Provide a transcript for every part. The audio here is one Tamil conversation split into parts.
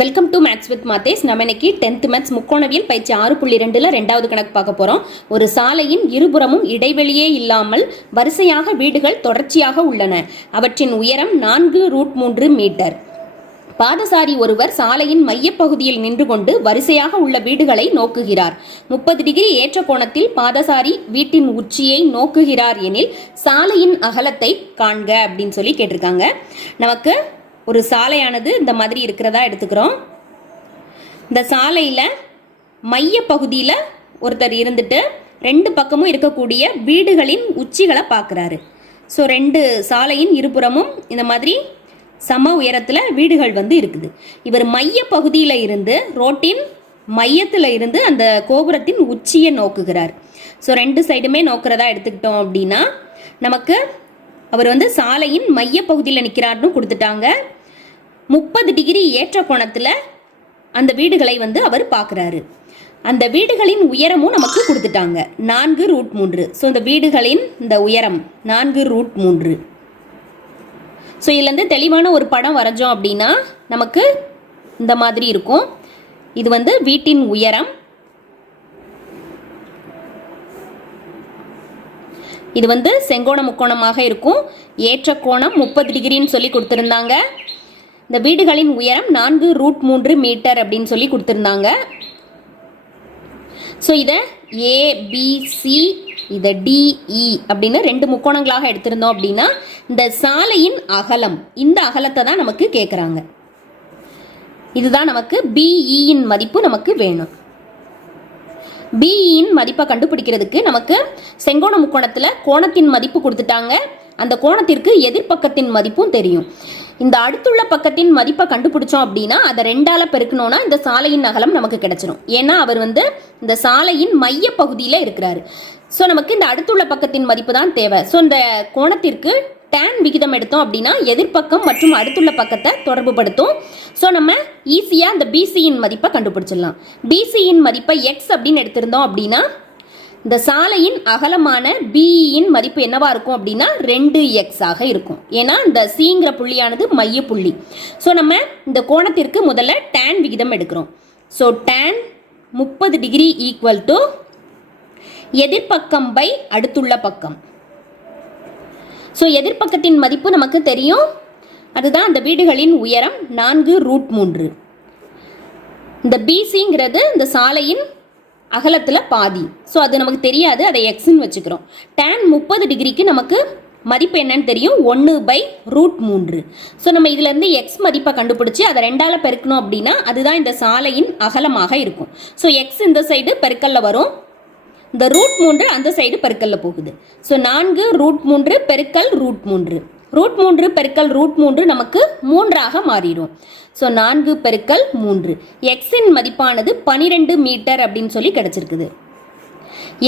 வெல்கம் டு மேத்ஸ் வித் மாத்தேஸ் நம்ம இன்னைக்கு டென்த் மேத்ஸ் முக்கோணவியல் பயிற்சி ஆறு புள்ளி ரெண்டில் ரெண்டாவது கணக்கு பார்க்க போகிறோம் ஒரு சாலையின் இருபுறமும் இடைவெளியே இல்லாமல் வரிசையாக வீடுகள் தொடர்ச்சியாக உள்ளன. அவற்றின் உயரம் நான்கு ரூட் மூன்று மீட்டர். பாதசாரி ஒருவர் சாலையின் மையப்பகுதியில் நின்று கொண்டு வரிசையாக உள்ள வீடுகளை நோக்குகிறார். முப்பது டிகிரி ஏற்ற கோணத்தில் பாதசாரி வீட்டின் உச்சியை நோக்குகிறார் எனில் சாலையின் அகலத்தை காண்க அப்படின்னு சொல்லி கேட்டிருக்காங்க. நமக்கு ஒரு சாலையானது இந்த மாதிரி இருக்கிறதா எடுத்துக்கிறோம். இந்த சாலையில் மைய பகுதியில் ஒருத்தர் இருந்துட்டு ரெண்டு பக்கமும் இருக்கக்கூடிய வீடுகளின் உச்சிகளை பார்க்குறாரு ஸோ ரெண்டு சாலையின் இருபுறமும் இந்த மாதிரி சம உயரத்தில் வீடுகள் வந்து இருக்குது. இவர் மைய பகுதியில் இருந்து ரோட்டின் மையத்தில் இருந்து அந்த கோபுரத்தின் உச்சியை நோக்குகிறார். ஸோ ரெண்டு சைடுமே நோக்கிறதா எடுத்துக்கிட்டோம் அப்படின்னா நமக்கு அவர் வந்து சாலையின் மைய பகுதியில் நிற்கிறார்னு கொடுத்துட்டாங்க. முப்பது டிகிரி ஏற்ற கோணத்தில் அந்த வீடுகளை வந்து அவர் பார்க்குறாரு அந்த வீடுகளின் உயரமும் நமக்கு கொடுத்துட்டாங்க. நான்கு ரூட் மூன்று. ஸோ இந்த வீடுகளின் இந்த உயரம் நான்கு ரூட் மூன்று. ஸோ இதுலேருந்து தெளிவான ஒரு படம் வரைஞ்சோம் அப்படின்னா நமக்கு இந்த மாதிரி இருக்கும். இது வந்து வீட்டின் உயரம் இது வந்து செங்கோண முக்கோணமாக இருக்கும். ஏற்ற கோணம் முப்பது டிகிரின்னு சொல்லி கொடுத்துருந்தாங்க. இந்த வீடுகளின் உயரம் நான்கு ரூட் மூன்று மீட்டர் அப்படின்னு சொல்லி கொடுத்துருந்தாங்க. ஸோ இதை ஏபிசி இதை டிஇ e அப்படின்னு ரெண்டு முக்கோணங்களாக எடுத்திருந்தோம் அப்படின்னா இந்த சாலையின் அகலம் இந்த அகலத்தை தான் நமக்கு கேட்குறாங்க இதுதான் நமக்கு பிஇயின் e மதிப்பு நமக்கு வேணும். பிஇயின் மதிப்பை கண்டுபிடிக்கிறதுக்கு நமக்கு செங்கோண முக்கோணத்தில் கோணத்தின் மதிப்பு கொடுத்துட்டாங்க. அந்த கோணத்திற்கு எதிர்ப்பக்கத்தின் மதிப்பும் தெரியும். இந்த அடுத்துள்ள பக்கத்தின் மதிப்பை கண்டுபிடிச்சோம் அப்படின்னா அதை ரெண்டால பெருக்கணும்னா இந்த சாலையின் அகலம் நமக்கு கிடைச்சிரும். ஏன்னா அவர் வந்து இந்த சாலையின் மைய பகுதியில் இருக்கிறாரு. ஸோ நமக்கு இந்த அடுத்துள்ள பக்கத்தின் மதிப்பு தான் தேவை. ஸோ இந்த கோணத்திற்கு டேன் விகிதம் எடுத்தோம் அப்படின்னா எதிர்ப்பக்கம் மற்றும் அடுத்துள்ள பக்கத்தை தொடர்புபடுத்தும். ஸோ நம்ம ஈஸியாக இந்த பிசியின் மதிப்பை கண்டுபிடிச்சிடலாம். பிசியின் மதிப்பை எக்ஸ் அப்படின்னு எடுத்திருந்தோம் அப்படின்னா இந்த சாலையின் அகலமான பிஇயின் மதிப்பு என்னவா இருக்கும் அப்படின்னா ரெண்டு எக்ஸ் ஆக இருக்கும். ஏன்னா இந்த சிங்கிற புள்ளியானது மைய புள்ளி. ஸோ நம்ம இந்த கோணத்திற்கு முதல்ல டேன் விகிதம் எடுக்கிறோம். ஸோ டேன் முப்பது டிகிரி ஈக்குவல் டு எதிர்ப்பக்கம் பை அடுத்துள்ள பக்கம். ஸோ எதிர்ப்பக்கத்தின் மதிப்பு நமக்கு தெரியும். அதுதான் அந்த வீடுகளின் உயரம் நான்கு ரூட் மூன்று. இந்த பிசிங்கிறது இந்த சாலையின் அகலத்தில் பாதி. ஸோ அது நமக்கு தெரியாது அதை எக்ஸ்ன்னு வச்சுக்கிறோம். டேன் முப்பது டிகிரிக்கு நமக்கு மதிப்பு என்னன்னு தெரியும் ஒன்று பை ரூட் மூன்று. ஸோ நம்ம இதுலேருந்து எக்ஸ் மதிப்பை கண்டுபிடிச்சி அதை ரெண்டால் பெருக்கணும் அப்படின்னா அதுதான் இந்த சாலையின் அகலமாக இருக்கும். ஸோ எக்ஸ் இந்த சைடு பெருக்கல்ல வரும் இந்த ரூட் மூன்று அந்த சைடு பெருக்கல்ல போகுது. ஸோ நான்கு ரூட் மூன்று பெருக்கல் ரூட் மூன்று ரூட் மூன்று பெருக்கல் ரூட் மூன்று நமக்கு மூன்றாக மாறிடும். ஸோ நான்கு பெருக்கல் மூன்று. எக்ஸின் மதிப்பானது பனிரெண்டு மீட்டர் அப்படின்னு சொல்லி கிடச்சிருக்குது.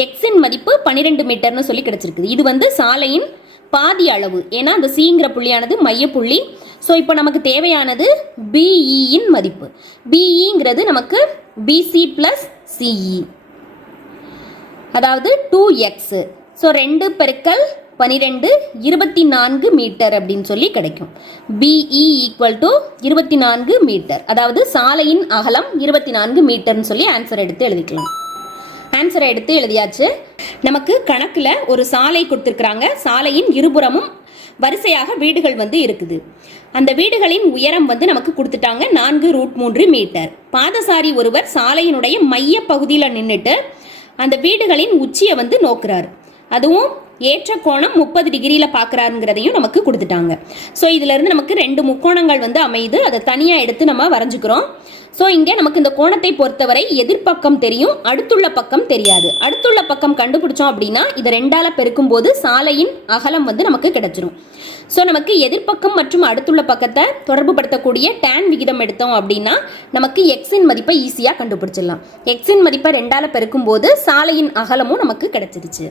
எக்ஸின் மதிப்பு பன்னிரெண்டு மீட்டர்னு சொல்லி கிடச்சிருக்குது. இது வந்து சாலையின் பாதி அளவு. ஏன்னா அந்த சிங்கிற புள்ளியானது மையப்புள்ளி ஸோ இப்போ நமக்கு தேவையானது பிஇயின் மதிப்பு. பிஇங்கிறது நமக்கு பிசி ப்ளஸ் சிஇ அதாவது டூ எக்ஸு ஸோ ரெண்டு பெருக்கல் பனிரெண்டு இருபத்தி நான்கு மீட்டர் அப்படின்னு சொல்லி கிடைக்கும். பிஇ ஈக்குவல் டு இருபத்தி நான்கு மீட்டர் அதாவது சாலையின் அகலம் இருபத்தி நான்கு மீட்டர்னு சொல்லி ஆன்சர் எடுத்து எழுதிக்கலாம். ஆன்சரை எடுத்து எழுதியாச்சு. நமக்கு கணக்கில் ஒரு சாலை கொடுத்துருக்குறாங்க. சாலையின் இருபுறமும் வரிசையாக வீடுகள் வந்து இருக்குது. அந்த வீடுகளின் உயரம் வந்து நமக்கு கொடுத்துட்டாங்க நான்கு ரூட் மூன்று மீட்டர் பாதசாரி ஒருவர் சாலையினுடைய மைய பகுதியில் நின்றுட்டு அந்த வீடுகளின் உச்சியை வந்து நோக்குறாரு. அதுவும் ஏற்ற கோணம் முப்பது டிகிரியில் பார்க்குறாருங்கிறதையும் நமக்கு கொடுத்துட்டாங்க. ஸோ இதிலிருந்து நமக்கு ரெண்டு முக்கோணங்கள் வந்து அமையுது. அதை தனியாக எடுத்து நம்ம வரைஞ்சிக்கிறோம். ஸோ இங்கே நமக்கு இந்த கோணத்தை பொறுத்தவரை எதிர்ப்பக்கம் தெரியும் அடுத்துள்ள பக்கம் தெரியாது. அடுத்துள்ள பக்கம் கண்டுபிடிச்சோம் அப்படின்னா இதை ரெண்டால பெருக்கும் போது சாலையின் அகலம் வந்து நமக்கு கிடைச்சிரும். ஸோ நமக்கு எதிர்ப்பக்கம் மற்றும் அடுத்துள்ள பக்கத்தை தொடர்புபடுத்தக்கூடிய டேன் விகிதம் எடுத்தோம் அப்படின்னா நமக்கு எக்ஸின் மதிப்பை ஈஸியாக கண்டுபிடிச்சிடலாம். எக்ஸின் மதிப்பை ரெண்டால பெருக்கும் போது சாலையின் அகலமும் நமக்கு கிடைச்சிருச்சு.